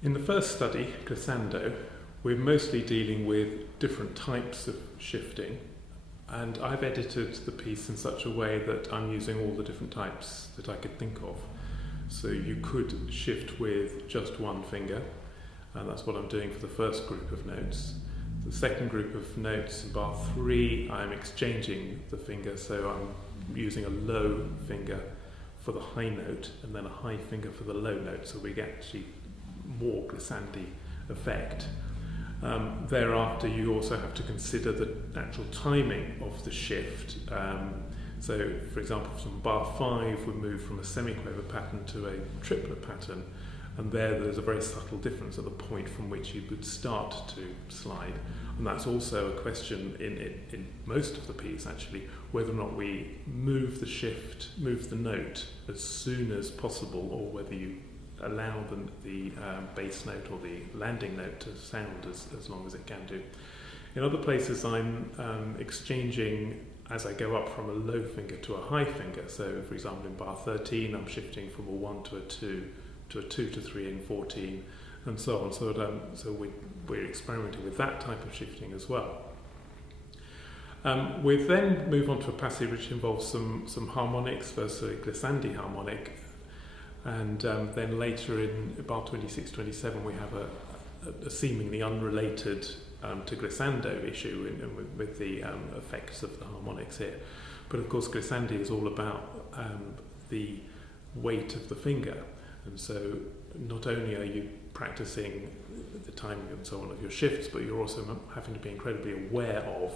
In the first study, Glissando, we're mostly dealing with different types of shifting, and I've edited the piece in such a way that I'm using all the different types that I could think of. So you could shift with just one finger, and that's what I'm doing for the first group of notes. The second group of notes in bar 3, I'm exchanging the finger, so I'm using a low finger for the high note and then a high finger for the low note, so we get actually more glissandi effect. Thereafter, you also have to consider the actual timing of the shift. So, for example, from bar 5, we move from a semiquaver pattern to a triplet pattern, and there's a very subtle difference at the point from which you would start to slide. And that's also a question in most of the piece, actually, whether or not we move the note as soon as possible, or whether you allow the bass note or the landing note to sound as long as it can do. In other places, I'm exchanging as I go up from a low finger to a high finger. So, for example, in bar 13, I'm shifting from a 1 to a 2, to a 2 to 3 in 14, and so on. So we're experimenting with that type of shifting as well. We then move on to a passage which involves some harmonics, first a glissandi harmonic, and then later in bar 26, 27 we have a seemingly unrelated to glissando issue with the effects of the harmonics here. But of course glissandi is all about the weight of the finger, and so not only are you practicing the timing and so on of your shifts, but you're also having to be incredibly aware of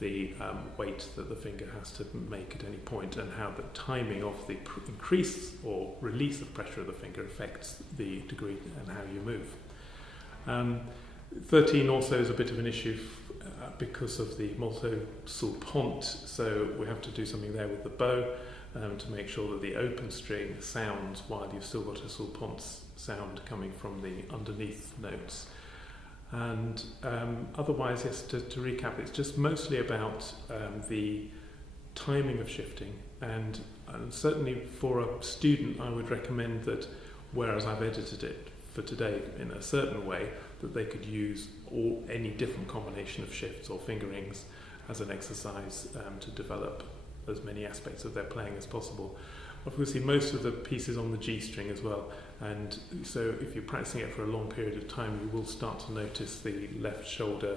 the weight that the finger has to make at any point, and how the timing of the increase or release of pressure of the finger affects the degree and how you move. 13 also is a bit of an issue because of the molto sul pont, so we have to do something there with the bow to make sure that the open string sounds while you've still got a sul pont sound coming from the underneath notes. And otherwise, yes, to recap, it's just mostly about the timing of shifting, and certainly for a student I would recommend that, whereas I've edited it for today in a certain way, that they could use any different combination of shifts or fingerings as an exercise to develop as many aspects of their playing as possible. Obviously, most of the piece is on the G string as well, and so if you're practicing it for a long period of time, you will start to notice the left shoulder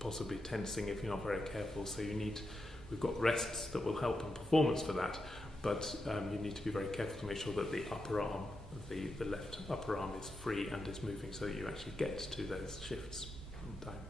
possibly tensing if you're not very careful. So we've got rests that will help in performance for that, but you need to be very careful to make sure that the upper arm, the left upper arm, is free and is moving, so that you actually get to those shifts on time.